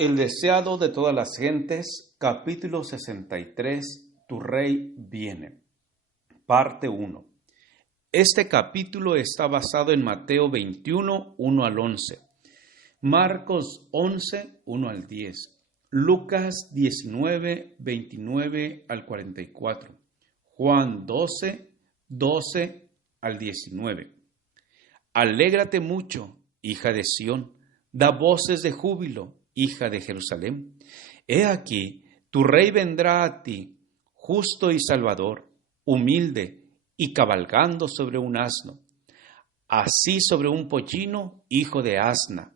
El deseado de todas las gentes, capítulo 63, Tu Rey viene. Parte 1. Este capítulo está basado en Mateo 21, 1 al 11, Marcos 11, 1 al 10, Lucas 19, 29 al 44, Juan 12, 12 al 19. Alégrate mucho, hija de Sión, da voces de júbilo, hija de Jerusalén. He aquí, tu rey vendrá a ti, justo y salvador, humilde y cabalgando sobre un asno, así sobre un pollino, hijo de asna.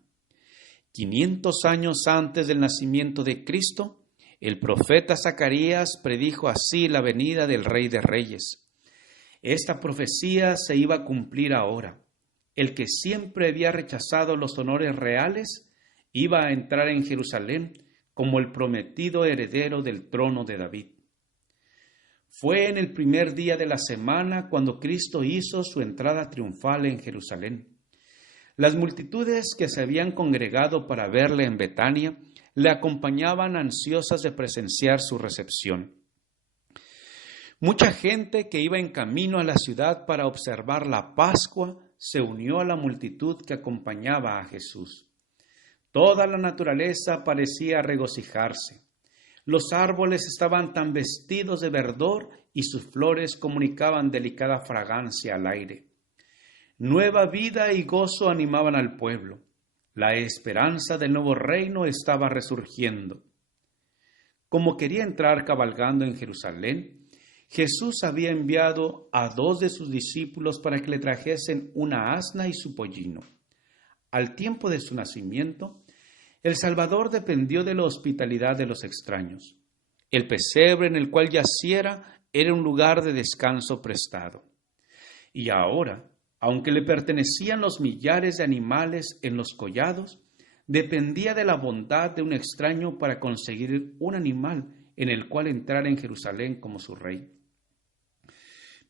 500 años antes del nacimiento de Cristo, el profeta Zacarías predijo así la venida del Rey de Reyes. Esta profecía se iba a cumplir ahora. El que siempre había rechazado los honores reales iba a entrar en Jerusalén como el prometido heredero del trono de David. Fue en el primer día de la semana cuando Cristo hizo su entrada triunfal en Jerusalén. Las multitudes que se habían congregado para verle en Betania le acompañaban ansiosas de presenciar su recepción. Mucha gente que iba en camino a la ciudad para observar la Pascua se unió a la multitud que acompañaba a Jesús. Toda la naturaleza parecía regocijarse. Los árboles estaban tan vestidos de verdor y sus flores comunicaban delicada fragancia al aire. Nueva vida y gozo animaban al pueblo. La esperanza del nuevo reino estaba resurgiendo. Como quería entrar cabalgando en Jerusalén, Jesús había enviado a 2 de sus discípulos para que le trajesen una asna y su pollino. Al tiempo de su nacimiento, el Salvador dependió de la hospitalidad de los extraños. El pesebre en el cual yaciera era un lugar de descanso prestado. Y ahora, aunque le pertenecían los millares de animales en los collados, dependía de la bondad de un extraño para conseguir un animal en el cual entrar en Jerusalén como su rey.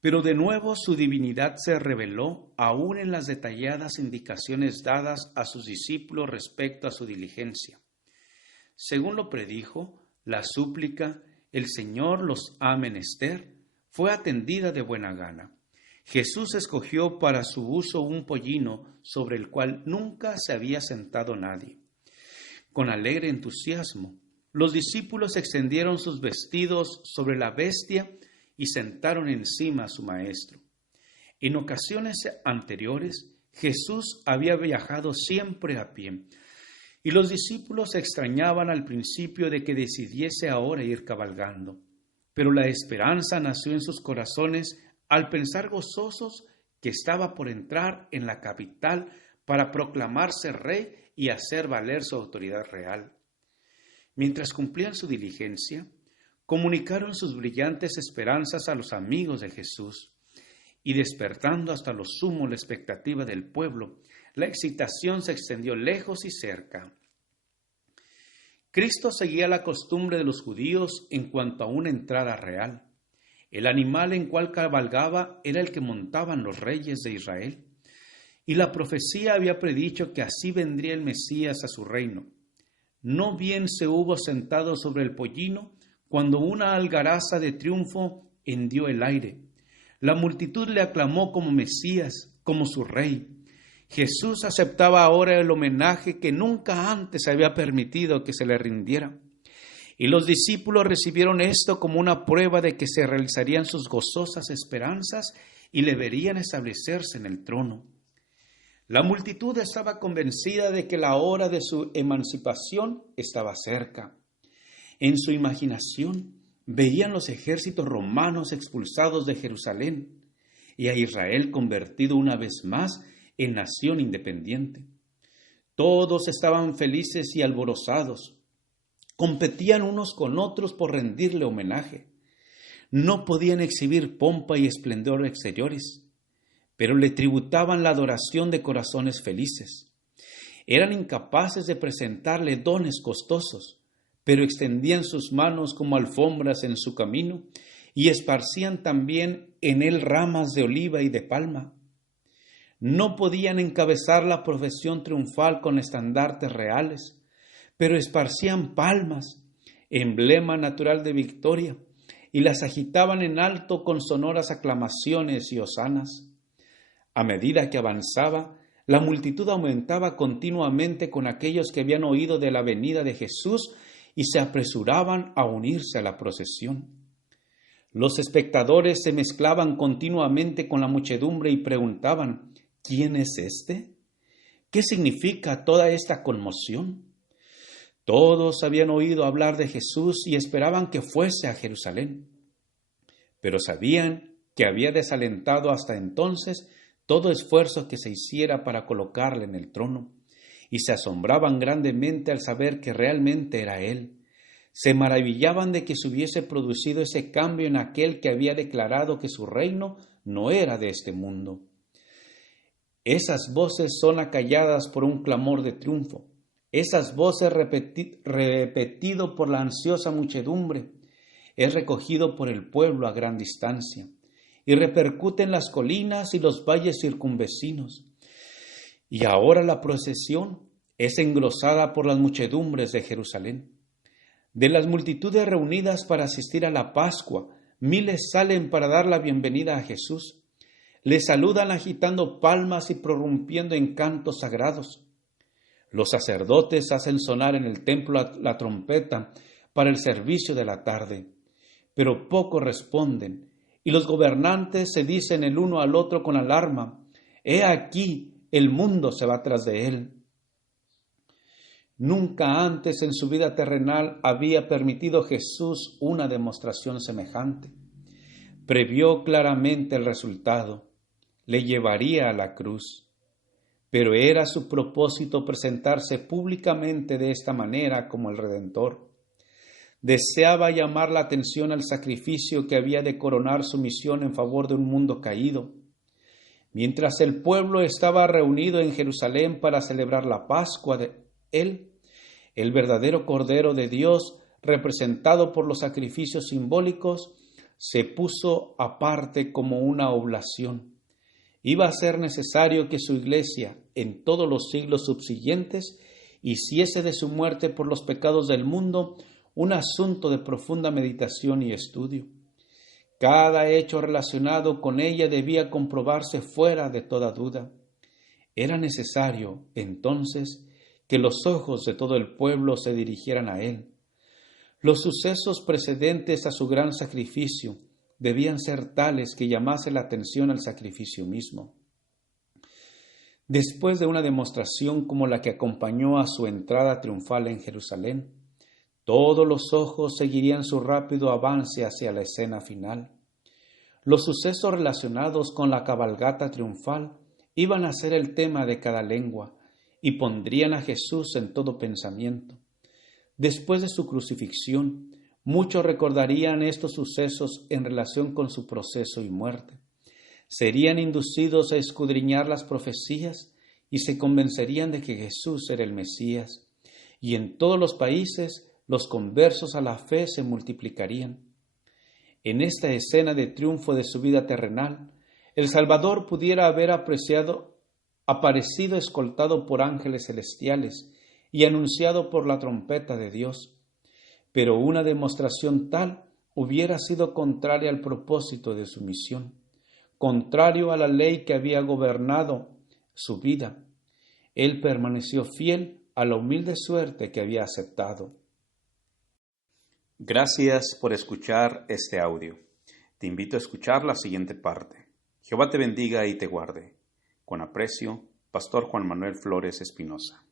Pero de nuevo su divinidad se reveló aún en las detalladas indicaciones dadas a sus discípulos respecto a su diligencia. Según lo predijo, la súplica, el Señor los ha menester, fue atendida de buena gana. Jesús escogió para su uso un pollino sobre el cual nunca se había sentado nadie. Con alegre entusiasmo, los discípulos extendieron sus vestidos sobre la bestia y sentaron encima a su maestro. En ocasiones anteriores, Jesús había viajado siempre a pie, y los discípulos se extrañaban al principio de que decidiese ahora ir cabalgando. Pero la esperanza nació en sus corazones al pensar gozosos que estaba por entrar en la capital para proclamarse rey y hacer valer su autoridad real. Mientras cumplían su diligencia, comunicaron sus brillantes esperanzas a los amigos de Jesús, y despertando hasta lo sumo la expectativa del pueblo, la excitación se extendió lejos y cerca. Cristo seguía la costumbre de los judíos en cuanto a una entrada real. El animal en cual cabalgaba era el que montaban los reyes de Israel, y la profecía había predicho que así vendría el Mesías a su reino. No bien se hubo sentado sobre el pollino, cuando una algaraza de triunfo hendió el aire. La multitud le aclamó como Mesías, como su rey. Jesús aceptaba ahora el homenaje que nunca antes había permitido que se le rindiera. Y los discípulos recibieron esto como una prueba de que se realizarían sus gozosas esperanzas y le verían establecerse en el trono. La multitud estaba convencida de que la hora de su emancipación estaba cerca. En su imaginación veían los ejércitos romanos expulsados de Jerusalén y a Israel convertido una vez más en nación independiente. Todos estaban felices y alborozados. Competían unos con otros por rendirle homenaje. No podían exhibir pompa y esplendor exteriores, pero le tributaban la adoración de corazones felices. Eran incapaces de presentarle dones costosos, pero extendían sus manos como alfombras en su camino y esparcían también en él ramas de oliva y de palma. No podían encabezar la procesión triunfal con estandartes reales, pero esparcían palmas, emblema natural de victoria, y las agitaban en alto con sonoras aclamaciones y hosanas. A medida que avanzaba, la multitud aumentaba continuamente con aquellos que habían oído de la venida de Jesús y se apresuraban a unirse a la procesión. Los espectadores se mezclaban continuamente con la muchedumbre y preguntaban: ¿quién es este? ¿Qué significa toda esta conmoción? Todos habían oído hablar de Jesús y esperaban que fuese a Jerusalén, pero sabían que había desalentado hasta entonces todo esfuerzo que se hiciera para colocarle en el trono, y se asombraban grandemente al saber que realmente era él. Se maravillaban de que se hubiese producido ese cambio en aquel que había declarado que su reino no era de este mundo. Esas voces son acalladas por un clamor de triunfo. Esas voces repetido por la ansiosa muchedumbre, es recogido por el pueblo a gran distancia y repercute en las colinas y los valles circunvecinos. Y ahora la procesión es engrosada por las muchedumbres de Jerusalén. De las multitudes reunidas para asistir a la Pascua, miles salen para dar la bienvenida a Jesús. Le saludan agitando palmas y prorrumpiendo en cantos sagrados. Los sacerdotes hacen sonar en el templo la trompeta para el servicio de la tarde, pero pocos responden, y los gobernantes se dicen el uno al otro con alarma: «He aquí, el mundo se va tras de él». Nunca antes en su vida terrenal había permitido Jesús una demostración semejante. Previó claramente el resultado: le llevaría a la cruz. Pero era su propósito presentarse públicamente de esta manera como el Redentor. Deseaba llamar la atención al sacrificio que había de coronar su misión en favor de un mundo caído. Mientras el pueblo estaba reunido en Jerusalén para celebrar la Pascua de él, el verdadero Cordero de Dios, representado por los sacrificios simbólicos, se puso aparte como una oblación. Iba a ser necesario que su iglesia, en todos los siglos subsiguientes, hiciese de su muerte por los pecados del mundo un asunto de profunda meditación y estudio. Cada hecho relacionado con ella debía comprobarse fuera de toda duda. Era necesario, entonces, que los ojos de todo el pueblo se dirigieran a él. Los sucesos precedentes a su gran sacrificio debían ser tales que llamase la atención al sacrificio mismo. Después de una demostración como la que acompañó a su entrada triunfal en Jerusalén, todos los ojos seguirían su rápido avance hacia la escena final. Los sucesos relacionados con la cabalgata triunfal iban a ser el tema de cada lengua y pondrían a Jesús en todo pensamiento. Después de su crucifixión, muchos recordarían estos sucesos en relación con su proceso y muerte. Serían inducidos a escudriñar las profecías y se convencerían de que Jesús era el Mesías, y en todos los países los conversos a la fe se multiplicarían. En esta escena de triunfo de su vida terrenal, el Salvador pudiera haber aparecido escoltado por ángeles celestiales y anunciado por la trompeta de Dios, pero una demostración tal hubiera sido contraria al propósito de su misión, contrario a la ley que había gobernado su vida. Él permaneció fiel a la humilde suerte que había aceptado. Gracias por escuchar este audio. Te invito a escuchar la siguiente parte. Jehová te bendiga y te guarde. Con aprecio, Pastor Juan Manuel Flores Espinosa.